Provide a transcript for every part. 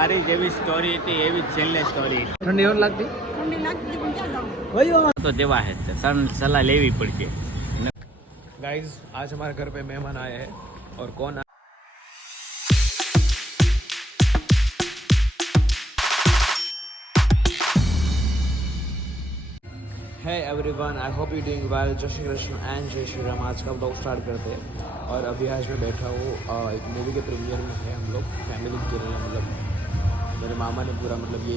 તારી જેવી સ્ટોરી હતી એવી જ છેલ્લે સ્ટોરી ठंडी और लगती वही તો તેવા હે સલાહ લેવી પડશે गाइस आज हमारे घर पे मेहमान आए हैं और कौन है everyone I hope you doing well जय श्री कृष्ण एंड जय श्री राम। आज का ब्लॉग स्टार्ट करते हैं और अभी आज मैं बैठा हूँ एक मूवी के प्रीमियर में है हम लोग फैमिली के लिए मतलब मेरे मामा ने पूरा मतलब ये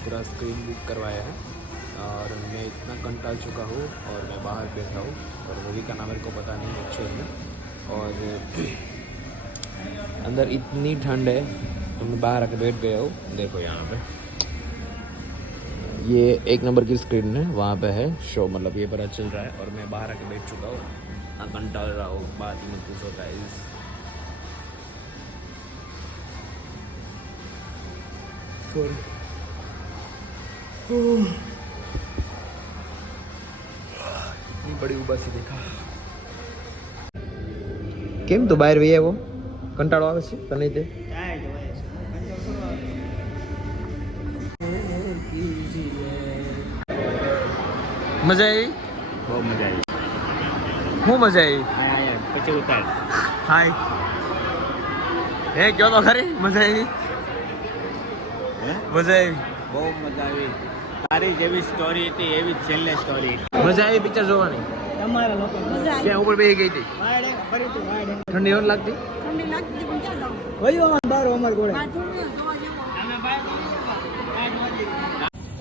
पूरा स्क्रीन बुक करवाया है और मैं इतना कंटाल चुका हूँ और मैं बाहर बैठा हूँ और मूवी का नाम मेरे को पता नहीं एक्चुअल में और अंदर इतनी ठंड है तो मैं बाहर आके बैठ गया हूँ। देखो यहाँ पे ये 1 नंबर की स्क्रीन है वहाँ पे है शो मतलब ये पता चल रहा है और मैं बाहर आके बैठ चुका हूँ कंटाल रहा हूँ बात ही मत पूछो गाइस। इतनी बड़ी उबासी देखा કેમ તો બહાર વઈ આવ્યો કંટાળો આવે છે તને તે મજા આવી બહુ મજા આવી હું મજા આવી પછી ઉતાર હાય હે કયો તો ખરી મજા આવી મજા આવી બહુ મજા આવી તારી જેવી સ્ટોરી હતી એવી જ છેલ્લે સ્ટોરી મજા આવી પિક્ચર જોવાની ક્યાં ઉપર બેસી ગઈ હતી ઠંડી ઓર લાગતી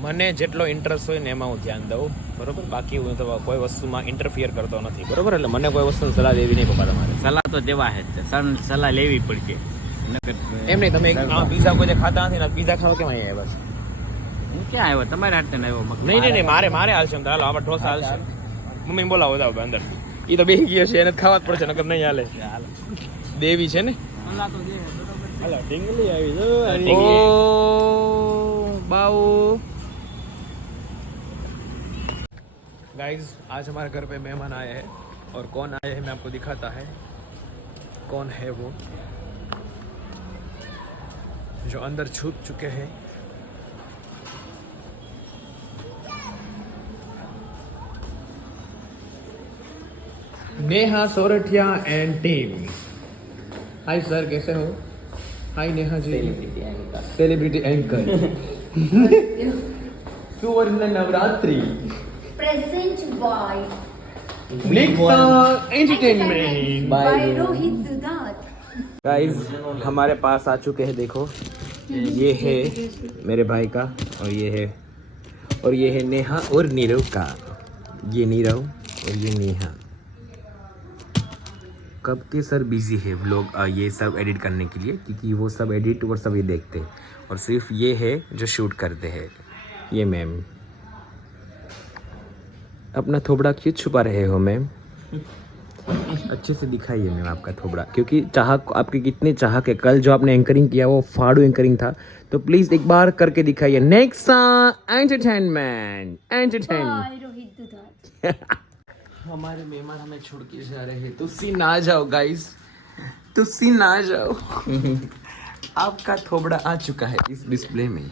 મને જેટલો ઇન્ટરેસ્ટ હોય ને એમાં હું ધ્યાન દઉં બરોબર બાકી હું તો કોઈ વસ્તુમાં ઇન્ટરફિયર કરતો નથી બરોબર એટલે મને કોઈ વસ્તુની સલાહ દેવી નહીં પપ્પા તમારે સલાહ તો દેવા હે સલાહ લેવી પડશે એમ નહીં તમે પીઝા કોઈ ખાતા નથી ને પીઝા ખાવા કેમ અહીંયા આવ્યા છો હું ક્યાં આવ્યો તમારે હાથે આવ્યો નહીં મારે હાલશે ચાલો આપણે ઢોસા હાલશે મમ્મી બોલાવો જાવ અંદર એ તો બેસી ગયો છે એને ખાવા જ પડશે નકર નહીં હાલે દેવી છે ને હાલો ઢીંગલી આવી ઓ બાઉ गाइस आज हमारे घर पे मेहमान आए हैं और कौन आए हैं मैं आपको दिखाता है कौन है वो जो अंदर छुप चुके हैं। Neha Sorathiya and team hi sir कैसे हो हाय नेहा जी सेलिब्रिटी एंकर सुवर्ण Navratri present by entertainment by Rohit दुधात। गाइस हमारे पास आ चुके हैं देखो ये है मेरे भाई का और ये है नेहा और नीरव का ये नीरव और ये नेहा कब के सर बिजी है व्लॉग ये सब एडिट करने के लिए क्योंकि वो सब एडिट और सब ये देखते हैं और सिर्फ ये है जो शूट करते हैं। ये मैम अपना थोबड़ा क्यों छुपा रहे हो मैम अच्छे से दिखाइए मैम आपका थोबड़ा क्योंकि चाहक आपके कितने चाहक है कल जो आपने एंकरिंग किया वो फाड़ू एंकरिंग था तो प्लीज एक बार करके दिखाइए। नेक्स्ट एंटरटेनमेंट by रोहित दुधात। हमारे मेहमान हमें छोड़ के जा रहे हैं तुसी ना जाओ गाइस तुसी ना जाओ आपका थोबड़ा आ चुका है इस डिस्प्ले में।